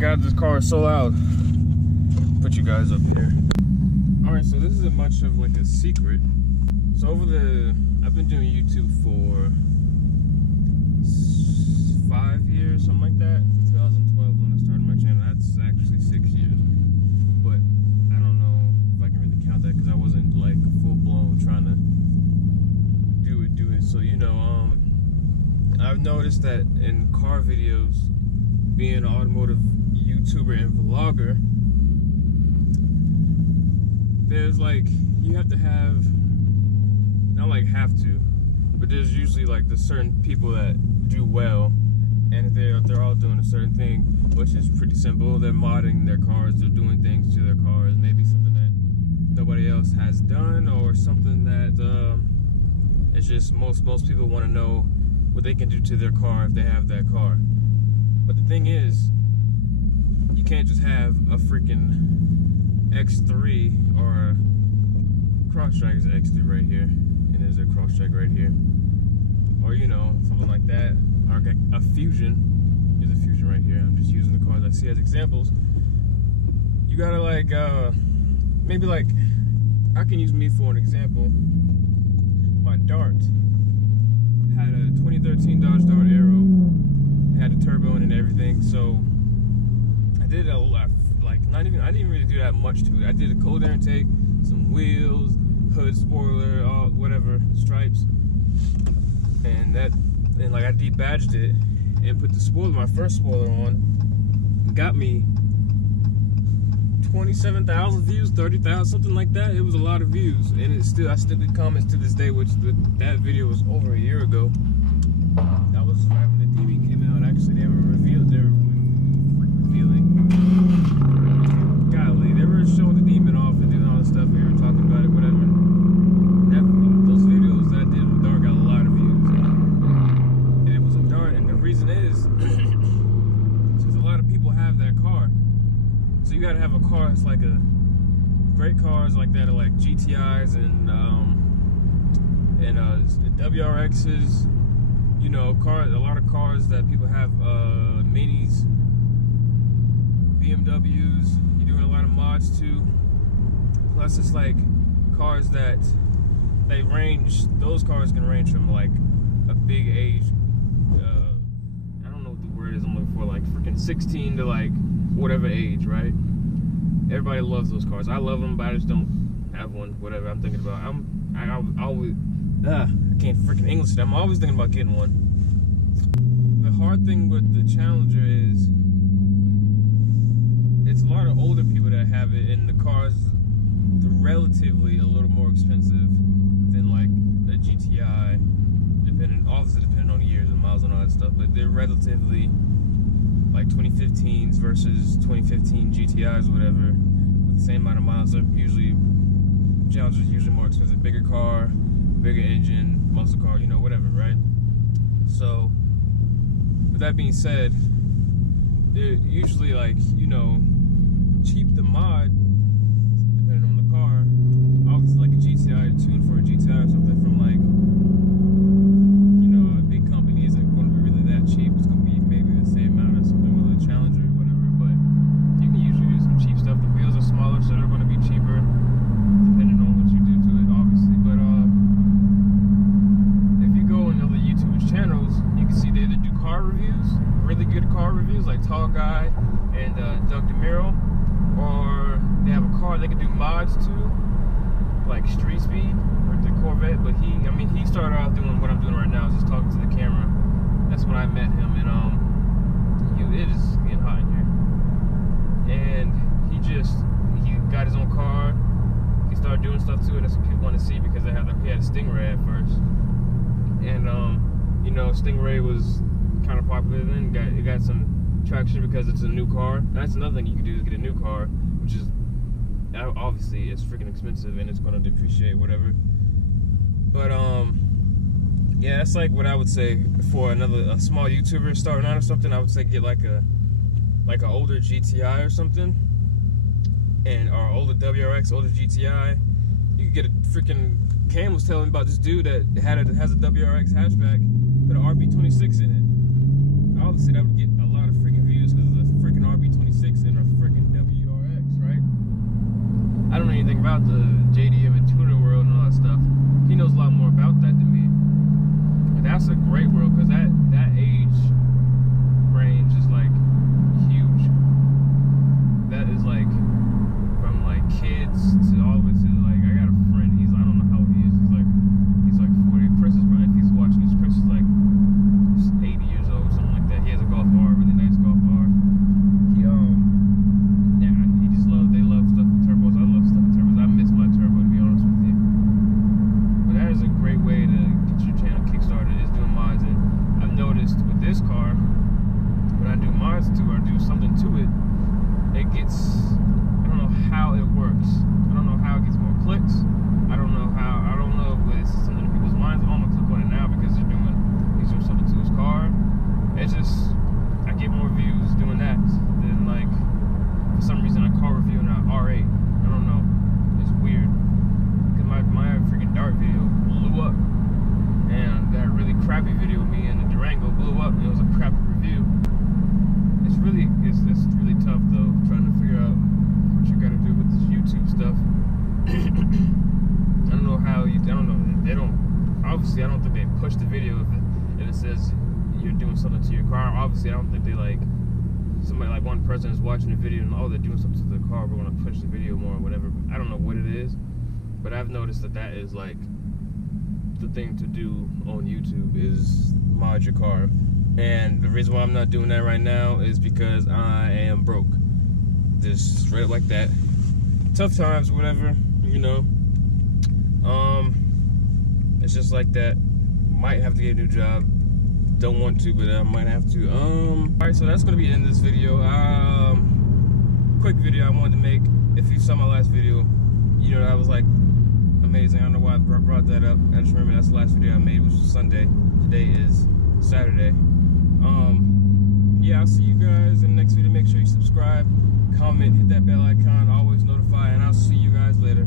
god, this car is so loud. Put you guys up here. Alright, so this isn't much of like a secret. So I've been doing YouTube for 5 years, something like that. 2012 when I started my channel. That's actually 6 years. But I don't know if I can really count that because I wasn't like full blown trying to do it. So I've noticed that in car videos, being an automotive YouTuber and vlogger, there's like, you have to have, not like have to, but there's usually like the certain people that do well, and they're all doing a certain thing, which is pretty simple. They're modding their cars, they're doing things to their cars, maybe something that nobody else has done, or something that it's just most people want to know what they can do to their car if they have that car. But the thing is, you can't just have a freaking X3 or a Crosstrek is X3 right here, and there's a Crosstrek right here, or something like that, or a Fusion. There's a Fusion right here. I'm just using the cars I see as examples. You gotta like maybe like, I can use me for an example. My Dart had a 2013 Dodge Dart Aero. It had a turbo in it and everything. So I did a lot, like I didn't really do that much to it. I did a cold air intake, some wheels, hood, spoiler, all whatever, stripes, and like I debadged it and put the spoiler, my first spoiler on. Got me 27,000 views, 30,000, something like that. It was a lot of views, and I still get comments to this day, which that video was over a year ago. That was right when the DB came out. Actually, they were revealing. Golly, they were showing the demon off and doing all this stuff. We were talking about it, whatever. Those videos that I did with Dart got a lot of views, and it was a Dart. And the reason is because a lot of people have that car. So you gotta have a car that's like great cars like that are like GTIs and WRXs, a lot of cars that people have, minis, BMWs, you're doing a lot of mods too. Plus it's like cars that those cars can range from like a big age, I don't know what the word is I'm looking for, like freaking 16 to like whatever age, right? Everybody loves those cars. I love them, but I just don't have one. Whatever I'm thinking about, I can't freaking English it. I'm always thinking about getting one. The hard thing with the Challenger is it's a lot of older people that have it, and the cars are relatively a little more expensive than like a GTI, obviously depending on the years and miles and all that stuff, but they're relatively like 2015s versus 2015 GTIs or whatever, with the same amount of miles. They're usually, Challengers usually more expensive, bigger car, bigger engine, muscle car, whatever, right? So, with that being said, they're usually like, cheap to mod, depending on the car. Obviously like a GTI, tuned for a GTI or something from like, a big company isn't going to be really that cheap. It's going to be maybe the same amount as something with a Challenger or whatever, but you can usually do some cheap stuff. The wheels are smaller, so they're going to be cheaper, depending on what you do to it, obviously. But if you go on other YouTubers' channels, you can see they either do car reviews, really good car reviews, like Tall Guy and Doug DeMiro, or they have a car they can do mods to, like Street Speed or the Corvette. But he started out doing what I'm doing right now, is just talking to the camera. That's when I met him, and it is getting hot in here. And he got his own car. He started doing stuff to it. That's what people want to see, because he had a Stingray at first, and Stingray was kind of popular then. It got some traction because it's a new car. And that's another thing you can do, is get a new car, which is obviously it's freaking expensive and it's going to depreciate, whatever. But yeah, that's like what I would say for a small YouTuber starting out or something. I would say get like an older GTI or something, or older WRX, older GTI. You could get a freaking, Cam was telling me about this dude that has a WRX hatchback, put an RB26 in it. Obviously that would get a lot of freaking views because of the freaking RB26 and a freaking WRX, right? I don't know anything about the JDM and tuner world and all that stuff. He knows a lot more about that than me. But that's a great world, because that age range is like huge. That is like from like kids to all the way to like, I got a friend, I don't know how old he is, he's like 40. Chris is probably, if he's watching this, Chris is like 80 years old, something like that. He has a Golf R, really nice Golf R. He just they love stuff with turbos. I love stuff with turbos. I miss my turbo, to be honest with you. But that is a great way to get your channel kickstarted, is doing mods. And I've noticed with this car, when I do mods to or do something to it, it gets, I don't know how it works. I don't know how it gets more clicks. I don't know if it's something in people's minds. I'm gonna click on it now because he's doing something to his car. It's just, I get more views doing that than like, for some reason, a car review in an R8. I don't know. It's weird. Because my freaking Dart video blew up. And that really crappy video of me in the Durango blew up. It was a crappy review. It's really tough though, trying to figure out what you gotta do with this YouTube stuff. I don't know how they don't, obviously I don't think they push the video if it says you're doing something to your car. Obviously I don't think they like, somebody like one person is watching the video and, oh, they're doing something to the car, we're gonna push the video more or whatever. I don't know what it is, but I've noticed that is like the thing to do on YouTube, is mod your car. And the reason why I'm not doing that right now is because I am broke. Just straight up like that. Tough times, whatever, you know. It's just like that. Might have to get a new job. Don't want to, but I might have to. Alright, so that's gonna be the end of this video. Quick video I wanted to make. If you saw my last video, you know that was like amazing. I don't know why I brought that up. I just remember that's the last video I made, which was Sunday. Today is Saturday. Yeah, I'll see you guys in the next video. Make sure you subscribe, comment, hit that bell icon, always notify, and I'll see you guys later.